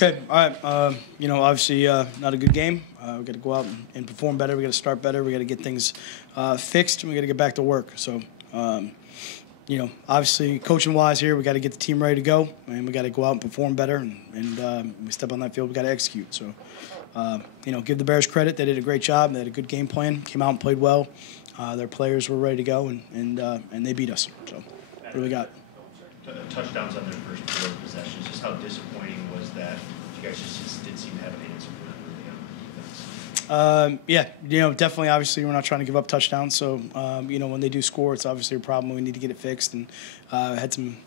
Okay, all right. Obviously not a good game. We got to go out and perform better. We got to start better. We got to get things fixed, and we got to get back to work. So, obviously coaching-wise here, we got to get the team ready to go, and we got to go out and perform better. And we step on that field, we got to execute. So, give the Bears credit. They did a great job. They had a good game plan. Came out and played well. Their players were ready to go, and they beat us. So, what do we got? Touchdowns on their first 4 possessions. Just how disappointing was that? You guys just didn't seem to have an answer for that, really. Definitely. Obviously, we're not trying to give up touchdowns. So, when they do score, it's obviously a problem. We need to get it fixed, and had some,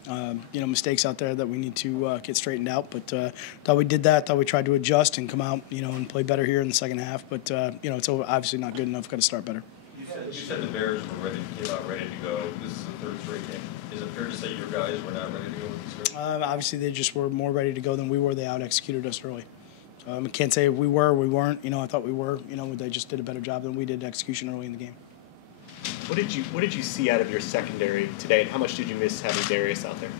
mistakes out there that we need to get straightened out. But thought we did that. Thought we tried to adjust and come out, and play better here in the second half. But it's obviously not good enough. Got to start better. You said the Bears were came out ready to go. This is the 3rd straight game. Is it fair to say your guys were not ready to go with this game? Obviously, they just were more ready to go than we were. They out-executed us early. I can't say we were or we weren't. I thought we were. They just did a better job than we did execution early in the game. What did you see out of your secondary today, and how much did you miss having Darius out there?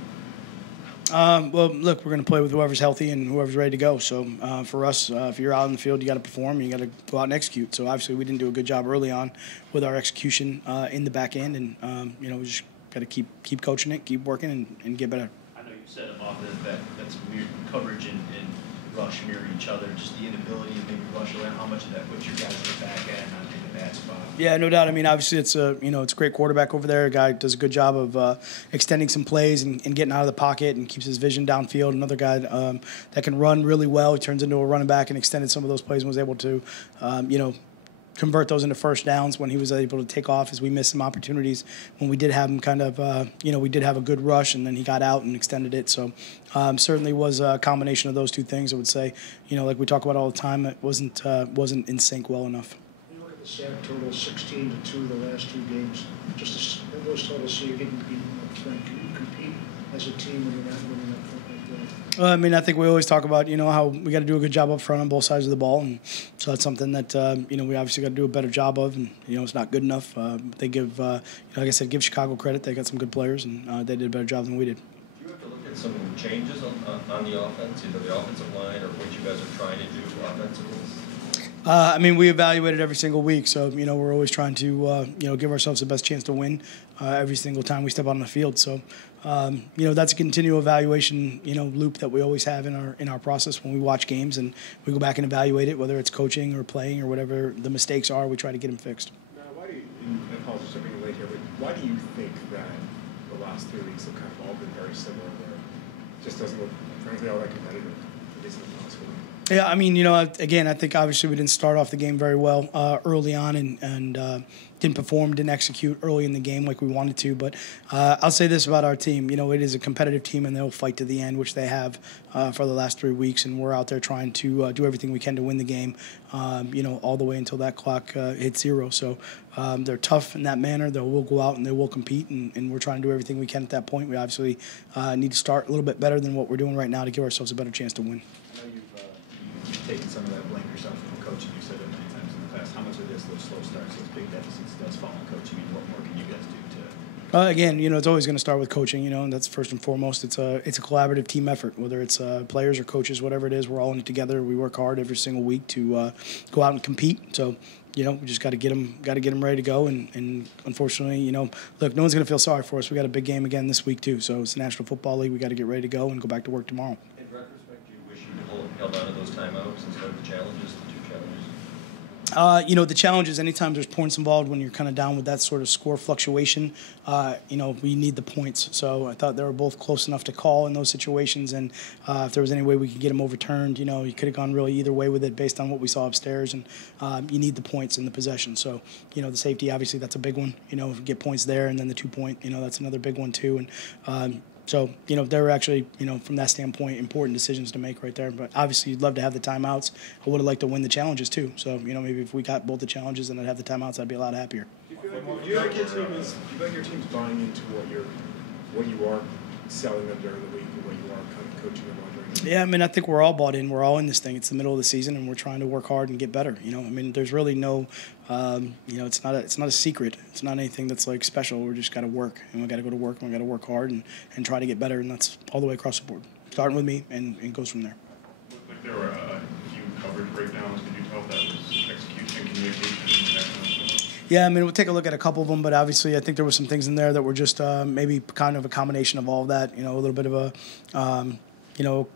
Look, we're going to play with whoever's healthy and whoever's ready to go. So for us, if you're out in the field, you got to perform and you got to go out and execute. So obviously we didn't do a good job early on with our execution in the back end, and we just got to keep coaching it, keep working, and get better. I know you said about that's weird coverage and rush mirror each other. Just the inability to maybe rush around. How much of that puts your guys in the back end in the bad spot? Yeah, no doubt. I mean, obviously it's a great quarterback over there. A guy does a good job of extending some plays and getting out of the pocket and keeps his vision downfield. Another guy that can run really well. He turns into a running back and extended some of those plays and was able to, convert those into first downs when he was able to take off, as we missed some opportunities when we did have him kind of, we did have a good rush, and then he got out and extended it. So certainly was a combination of those two things, I would say. Like we talk about all the time, it wasn't in sync well enough. You look at the sack total, 16-2 the last 2 games. Just in those totals, so you're getting beaten up front. Can you compete as a team when you're not winning up front like that? I think we always talk about, how we got to do a good job up front on both sides of the ball. And so that's something that, we obviously got to do a better job of. And, it's not good enough. They give, like I said, give Chicago credit. They got some good players, and they did a better job than we did. Do you have to look at some changes on the offense, either the offensive line or what you guys are trying to do offensively? We evaluate it every single week, so we're always trying to give ourselves the best chance to win every single time we step out on the field. So that's a continual evaluation loop that we always have in our process when we watch games, and we go back and evaluate it, whether it's coaching or playing or whatever the mistakes are. We try to get them fixed. Now, why do you? I apologize for being late here, but why do you think that the last 3 weeks have kind of all been very similar? Where it just doesn't look, frankly, all that competitive, at least in the past week? Yeah, again, I think obviously we didn't start off the game very well early on and didn't perform, didn't execute early in the game like we wanted to. But I'll say this about our team. It is a competitive team, and they'll fight to the end, which they have for the last 3 weeks. And we're out there trying to do everything we can to win the game, all the way until that clock hits 0. So they're tough in that manner. They will go out and they will compete, and we're trying to do everything we can at that point. We obviously need to start a little bit better than what we're doing right now to give ourselves a better chance to win. I know you've taken some of that blame yourself from coaching. You said it many times in the past. How much of this, those slow starts, those big deficits, does fall on coaching, and what more can you guys do to? Again, it's always going to start with coaching, and that's first and foremost. It's a collaborative team effort, whether it's players or coaches, whatever it is. We're all in it together. We work hard every single week to go out and compete. So, we just got to get them ready to go. And unfortunately, look, no one's going to feel sorry for us. We got a big game again this week too. So it's the National Football League. We got to get ready to go and go back to work tomorrow. In retrospect, do you wish you could held on to those timeouts instead of the challenges, the 2 challenges? The challenge is anytime there's points involved, when you're kind of down with that sort of score fluctuation, we need the points. So I thought they were both close enough to call in those situations. And if there was any way we could get them overturned, you could have gone really either way with it based on what we saw upstairs. And you need the points in the possession. So, the safety, obviously, that's a big one. If you get points there, and then the 2-point, that's another big one too. And so, there were actually, from that standpoint, important decisions to make right there. But obviously, you'd love to have the timeouts. I would have liked to win the challenges too. So, maybe if we got both the challenges and I'd have the timeouts, I'd be a lot happier. Do you feel like your team's buying into what you are selling them during the week and what you are kind of coaching them on during the week? Yeah, I think we're all bought in. We're all in this thing. It's the middle of the season, and we're trying to work hard and get better. There's really no, it's not a secret. It's not anything that's like special. We just got to work, and we got to go to work, and we got to work hard and try to get better, and that's all the way across the board. Starting with me, and it goes from there. Yeah, I mean, we'll take a look at a couple of them, but obviously I think there were some things in there that were just maybe kind of a combination of all of that. You know, a little bit of a, you know,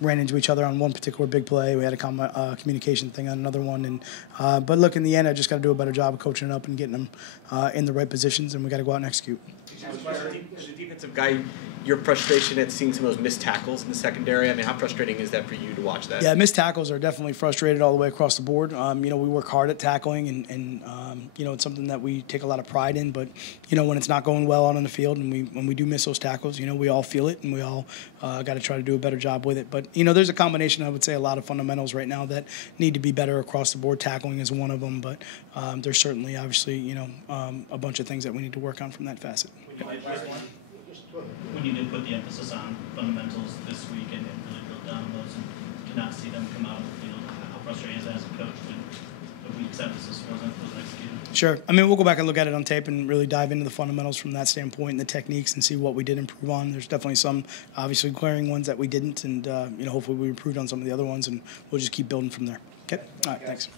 ran into each other on one particular big play. We had a communication thing on another one. But look, in the end, I just got to do a better job of coaching it up and getting them in the right positions, and we got to go out and execute. As a defensive guy, your frustration at seeing some of those missed tackles in the secondary, I mean, how frustrating is that for you to watch that? Yeah, missed tackles are definitely frustrated all the way across the board. You know, we work hard at tackling, and you know, it's something that we take a lot of pride in. But, you know, when it's not going well out on the field and when we do miss those tackles, you know, we all feel it, and we all got to try to do a better job with it. But, you know, there's a combination, I would say, a lot of fundamentals right now that need to be better across the board. Tackling is one of them, but there's certainly, obviously, you know, a bunch of things that we need to work on from that facet. When you did put the emphasis on fundamentals this week and really drill down on those and to not see them come out, you know, how frustrating is that as a coach when the week's emphasis wasn't executed? Sure. I mean, we'll go back and look at it on tape and really dive into the fundamentals from that standpoint and the techniques and see what we did improve on. There's definitely some obviously glaring ones that we didn't, and you know, hopefully we improved on some of the other ones, and we'll just keep building from there. Okay. All right. Thanks.